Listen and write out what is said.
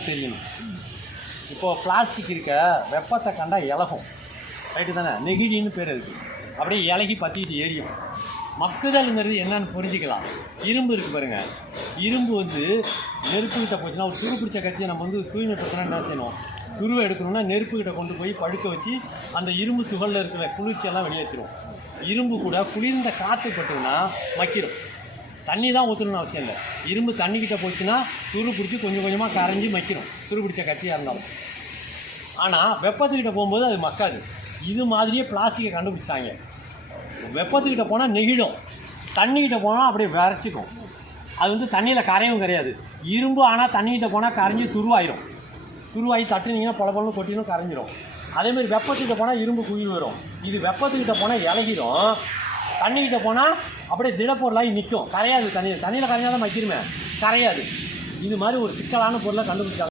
தெரியணும். இப்போது பிளாஸ்டிக் இருக்க வெப்பத்தை கண்டா இலகும், ரைட்டு தானே? நெகிழின்னு பேர் இருக்குது. அப்படியே இலகி பற்றிக்கிட்டு எரியும். மக்குதல்ங்கிறது என்னன்னு புரிஞ்சிக்கலாம். இரும்பு இருக்குது பாருங்கள், இரும்பு நெருப்புக்கிட்ட போச்சுன்னா ஒரு துரு பிடிச்ச கத்தியை நம்ம தூய்மைப்படுத்தினா என்ன செய்யணும்? துருவை எடுக்கணும்னா நெருப்புக்கிட்ட கொண்டு போய் படுக்க வச்சு அந்த இரும்பு துகளில் இருக்கிற குளிர்ச்சியெல்லாம் வெளியேற்றிடும். இரும்பு கூட குளிர்ந்த காற்று பட்டுன்னா மக்கிடும். தண்ணி தான் ஊற்றணும்னு அவசியம் இல்லை. இரும்பு தண்ணிக்கிட்ட போச்சுன்னா துரு பிடிச்சி கொஞ்சம் கொஞ்சமாக கரைஞ்சி மக்கிடும், துரு பிடிச்ச கத்தியாக இருந்தாலும். ஆனால் வெப்பத்துக்கிட்ட போகும்போது அது மக்காது. இது மாதிரியே பிளாஸ்டிக்கை கண்டுபிடிச்சாங்க. வெப்பத்துக்கிட்ட போனால் நெகிழும், தண்ணிக்கிட்ட போனால் அப்படியே விரைச்சிக்கும். அது தண்ணியில் கரையும் கிடையாது. இரும்பு ஆனால் தண்ணிக்கிட்ட போனால் கரைஞ்சி துருவாயிரும். துருவாகி தட்டுனீங்கன்னா பழப்பழம் கொட்டினும் கரைஞ்சிரும். அதேமாதிரி வெப்பத்துக்கிட்ட போனால் இரும்பு குயில் வரும். இது வெப்பத்துக்கிட்ட போனால் இலகிடும், தண்ணிக்கிட்ட போனால் அப்படியே திடப்பொருளாகி நிற்கும், கரையாது. தண்ணியில் கரைஞ்சாதான் மக்கிருமே, கரையாது. இது மாதிரி ஒரு சிக்கலான பொருளை கண்டுபிடிச்சாங்க.